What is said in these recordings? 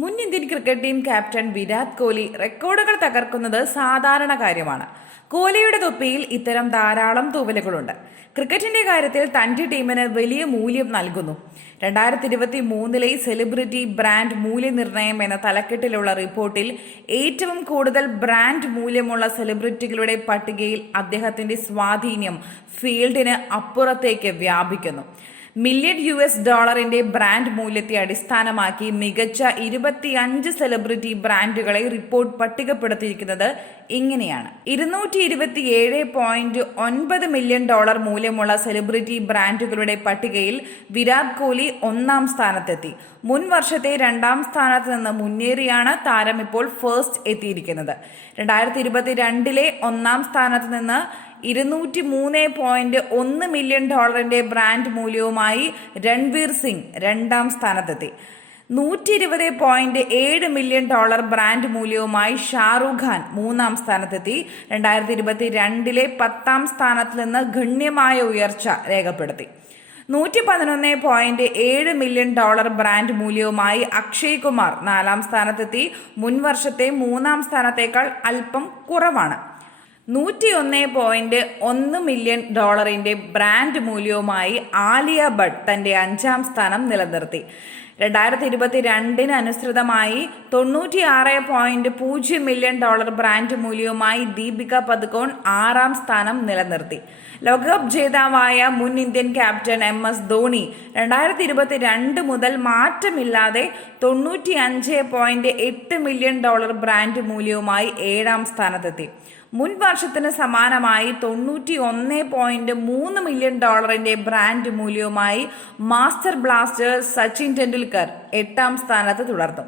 മുൻ Indian cricket team captain Virat Kohli റെക്കോർഡുകൾ തകർക്കുന്നത് സാധാരണ കാര്യമാണ്. കോഹ്ലിയുടെ തൊപ്പിയിൽ ഇത്തരം ധാരാളം തൂവലുകളുണ്ട്. ക്രിക്കറ്റിന്റെ കാര്യത്തിൽ തന്റെ ടീമിന് വലിയ മൂല്യം നൽകുന്നു. രണ്ടായിരത്തി ഇരുപത്തി മൂന്നിലെ സെലിബ്രിറ്റി ബ്രാൻഡ് മൂല്യനിർണയം എന്ന തലക്കെട്ടിലുള്ള റിപ്പോർട്ടിൽ ഏറ്റവും കൂടുതൽ ബ്രാൻഡ് മൂല്യമുള്ള സെലിബ്രിറ്റികളുടെ പട്ടികയിൽ അദ്ദേഹത്തിന്റെ സ്വാധീനം ഫീൽഡിന് അപ്പുറത്തേക്ക് വ്യാപിക്കുന്നു. മില്യൺ യു എസ് ഡോളറിന്റെ ബ്രാൻഡ് മൂല്യത്തെ അടിസ്ഥാനമാക്കി മികച്ച ഇരുപത്തിയഞ്ച് സെലിബ്രിറ്റി ബ്രാൻഡുകളെ റിപ്പോർട്ട് പട്ടികപ്പെടുത്തിയിരിക്കുന്നത് ഇങ്ങനെയാണ്. ഇരുന്നൂറ്റി ഇരുപത്തിയേഴ് പോയിന്റ് ഒൻപത് മില്യൺ ഡോളർ മൂല്യമുള്ള സെലിബ്രിറ്റി ബ്രാൻഡുകളുടെ പട്ടികയിൽ വിരാട് കോഹ്ലി ഒന്നാം സ്ഥാനത്തെത്തി. മുൻ വർഷത്തെ രണ്ടാം സ്ഥാനത്ത് നിന്ന് മുന്നേറിയാണ് താരം ഇപ്പോൾ ഫസ്റ്റ് എത്തിയിരിക്കുന്നത്. രണ്ടായിരത്തി ഇരുപത്തിരണ്ടിലെ ഒന്നാം സ്ഥാനത്ത് നിന്ന് ഇരുന്നൂറ്റി മൂന്ന് പോയിന്റ് ഒന്ന് മില്യൺ ഡോളറിന്റെ ബ്രാൻഡ് മൂല്യവുമായി രൺവീർ സിംഗ് രണ്ടാം സ്ഥാനത്തെത്തി. നൂറ്റി ഇരുപത് പോയിന്റ് ഏഴ് മില്യൺ ഡോളർ ബ്രാൻഡ് മൂല്യവുമായി ഷാറുഖ് ഖാൻ മൂന്നാം സ്ഥാനത്തെത്തി. രണ്ടായിരത്തി ഇരുപത്തി രണ്ടിലെ പത്താം സ്ഥാനത്ത് നിന്ന് ഗണ്യമായ ഉയർച്ച രേഖപ്പെടുത്തി. നൂറ്റി പതിനൊന്ന് പോയിന്റ് ഏഴ് മില്യൺ ഡോളർ ബ്രാൻഡ് മൂല്യവുമായി അക്ഷയ് കുമാർ നാലാം സ്ഥാനത്തെത്തി. മുൻവർഷത്തെ മൂന്നാം സ്ഥാനത്തേക്കാൾ അല്പം കുറവാണ്. നൂറ്റി ഒന്ന് പോയിന്റ് ഒന്ന് മില്യൺ ഡോളറിന്റെ ബ്രാൻഡ് മൂല്യവുമായി ആലിയ ഭട്ട് തന്റെ അഞ്ചാം സ്ഥാനം നിലനിർത്തി. രണ്ടായിരത്തി ഇരുപത്തി രണ്ടിന് അനുസൃതമായി തൊണ്ണൂറ്റി ആറ് പോയിന്റ് പൂജ്യം മില്യൺ ഡോളർ ബ്രാൻഡ് മൂല്യവുമായി ദീപിക പദുക്കോൺ ആറാം സ്ഥാനം നിലനിർത്തി. ലോകകപ്പ് ജേതാവായ മുൻ Indian captain M S Dhoni രണ്ടായിരത്തി ഇരുപത്തി രണ്ട് മുതൽ മാറ്റമില്ലാതെ തൊണ്ണൂറ്റി അഞ്ച് പോയിന്റ് എട്ട് മില്യൺ ഡോളർ ബ്രാൻഡ് മൂല്യവുമായി ഏഴാം സ്ഥാനത്തെത്തി. മുൻ വർഷത്തിന് സമാനമായി തൊണ്ണൂറ്റി ഒന്ന് പോയിന്റ് മൂന്ന് മില്യൺ ഡോളറിന്റെ ബ്രാൻഡ് മൂല്യവുമായി മാസ്റ്റർ ബ്ലാസ്റ്റർ സച്ചിൻ ടെണ്ടുൽക്കർ എട്ടാം സ്ഥാനത്ത് തുടർന്നു.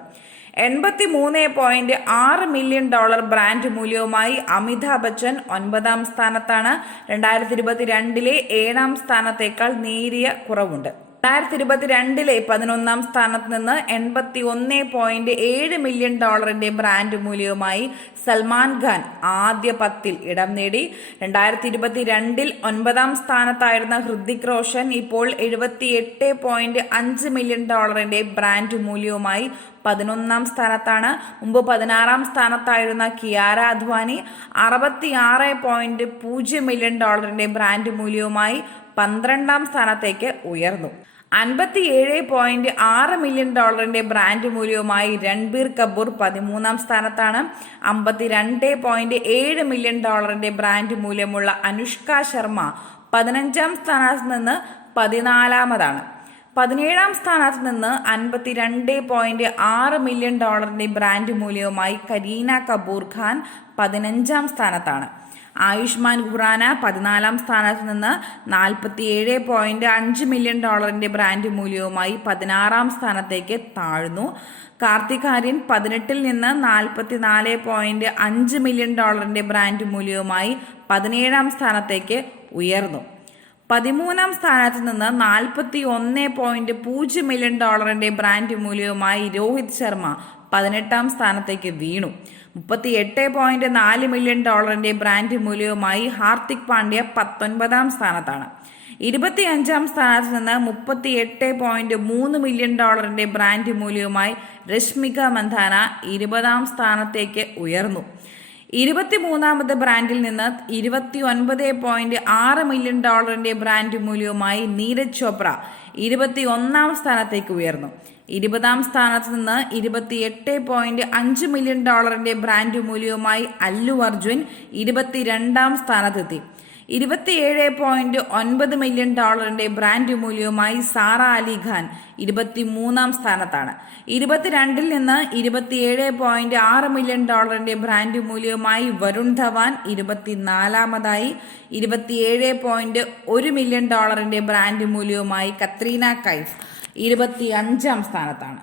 എൺപത്തി മൂന്ന് പോയിന്റ് ആറ് മില്യൺ ഡോളർ ബ്രാൻഡ് മൂല്യവുമായി അമിതാഭ് ബച്ചൻ ഒൻപതാം സ്ഥാനത്താണ്. രണ്ടായിരത്തി ഇരുപത്തിരണ്ടിലെ ഏഴാം സ്ഥാനത്തേക്കാൾ നേരിയ കുറവുണ്ട്. രണ്ടായിരത്തി ഇരുപത്തിരണ്ടിലെ പതിനൊന്നാം സ്ഥാനത്ത് നിന്ന് എൺപത്തി ഒന്ന് പോയിന്റ് ഏഴ് മില്യൺ ഡോളറിന്റെ ബ്രാൻഡ് മൂല്യവുമായി സൽമാൻ ഖാൻ ആദ്യ പത്തിൽ ഇടം നേടി. രണ്ടായിരത്തി ഇരുപത്തിരണ്ടിൽ ഒൻപതാം സ്ഥാനത്തായിരുന്ന ഹൃദിക് റോഷൻ ഇപ്പോൾ എഴുപത്തി എട്ട് പോയിന്റ് അഞ്ച് മില്യൺ ഡോളറിന്റെ ബ്രാൻഡ് മൂല്യവുമായി പതിനൊന്നാം സ്ഥാനത്താണ്. മുമ്പ് പതിനാറാം സ്ഥാനത്തായിരുന്ന കിയാര അദ്വാനി അറുപത്തി ആറ് പോയിന്റ് പൂജ്യം മില്യൺ ഡോളറിന്റെ ബ്രാൻഡ് മൂല്യവുമായി പന്ത്രണ്ടാം സ്ഥാനത്തേക്ക് ഉയർന്നു. അൻപത്തിയേഴ് പോയിന്റ് ആറ് മില്യൺ ഡോളറിന്റെ ബ്രാൻഡ് മൂല്യവുമായി രൺബീർ കപൂർ പതിമൂന്നാം സ്ഥാനത്താണ്. അമ്പത്തിരണ്ട് പോയിന്റ് ഏഴ് മില്യൺ ഡോളറിന്റെ ബ്രാൻഡ് മൂല്യമുള്ള അനുഷ്ക ശർമ്മ പതിനഞ്ചാം സ്ഥാനത്ത് നിന്ന് പതിനാലാമതാണ്. പതിനേഴാം സ്ഥാനത്ത് നിന്ന് അൻപത്തിരണ്ട് പോയിന്റ് ആറ് മില്യൺ ഡോളറിന്റെ ബ്രാൻഡ് മൂല്യവുമായി കരീന കപൂർ ഖാൻ പതിനഞ്ചാം സ്ഥാനത്താണ്. ആയുഷ്മാൻ ഖുറാന പതിനാലാം സ്ഥാനത്ത് നിന്ന് നാൽപ്പത്തിയേഴ് പോയിന്റ് അഞ്ച് മില്യൺ ഡോളറിന്റെ ബ്രാൻഡ് മൂല്യവുമായി പതിനാറാം സ്ഥാനത്തേക്ക് താഴ്ന്നു. കാർത്തിക് ആര്യൻ പതിനെട്ടിൽ നിന്ന് നാൽപ്പത്തിനാല് പോയിന്റ് അഞ്ച് മില്യൺ ഡോളറിന്റെ ബ്രാൻഡ് മൂല്യവുമായി പതിനേഴാം സ്ഥാനത്തേക്ക് ഉയർന്നു. പതിമൂന്നാം സ്ഥാനത്ത് നിന്ന് നാൽപ്പത്തി ഒന്ന് പോയിന്റ് പൂജ്യം മില്യൺ ഡോളറിന്റെ ബ്രാൻഡ് മൂല്യവുമായി രോഹിത് ശർമ്മ പതിനെട്ടാം സ്ഥാനത്തേക്ക് വീണു. മുപ്പത്തി എട്ട് പോയിന്റ് നാല് മില്യൺ ഡോളറിന്റെ ബ്രാൻഡ് മൂല്യവുമായി ഹാർദിക് പാണ്ഡ്യ പത്തൊൻപതാം സ്ഥാനത്താണ്. ഇരുപത്തി അഞ്ചാം സ്ഥാനത്ത് നിന്ന് മുപ്പത്തി എട്ട് പോയിന്റ് മൂന്ന് മില്യൺ ഡോളറിന്റെ ബ്രാൻഡ് മൂല്യവുമായി രശ്മിക മന്ദാന ഇരുപതാം സ്ഥാനത്തേക്ക് ഉയർന്നു. ഇരുപത്തിമൂന്നാമത് ബ്രാൻഡിൽ നിന്ന് ഇരുപത്തി ഒൻപത് പോയിന്റ് ആറ് മില്യൺ ഡോളറിന്റെ ബ്രാൻഡ് മൂല്യവുമായി നീരജ് ചോപ്ര ഇരുപത്തി ഒന്നാം സ്ഥാനത്തേക്ക് ഉയർന്നു. ഇരുപതാം സ്ഥാനത്ത് നിന്ന് ഇരുപത്തിയെട്ട് പോയിന്റ് അഞ്ച് മില്യൺ ഡോളറിന്റെ ബ്രാൻഡ് മൂല്യവുമായി അല്ലു അർജുൻ ഇരുപത്തിരണ്ടാം സ്ഥാനത്തെത്തി. ഇരുപത്തിയേഴ് പോയിന്റ് ഒൻപത് മില്യൺ ഡോളറിന്റെ ബ്രാൻഡ് മൂല്യവുമായി സാറ അലി ഖാൻ ഇരുപത്തിമൂന്നാം സ്ഥാനത്താണ്. ഇരുപത്തിരണ്ടിൽ നിന്ന് ഇരുപത്തിയേഴ് പോയിന്റ് ആറ് മില്യൺ ഡോളറിന്റെ ബ്രാൻഡ് മൂല്യവുമായി വരുൺ ധവാൻ ഇരുപത്തിനാലാമതായി. ഇരുപത്തിയേഴ് പോയിന്റ് ഒരു മില്യൺ ഡോളറിന്റെ ബ്രാൻഡ് മൂല്യവുമായി കത്രീന കൈഫ് ഇരുപത്തി അഞ്ചാം സ്ഥാനത്താണ്.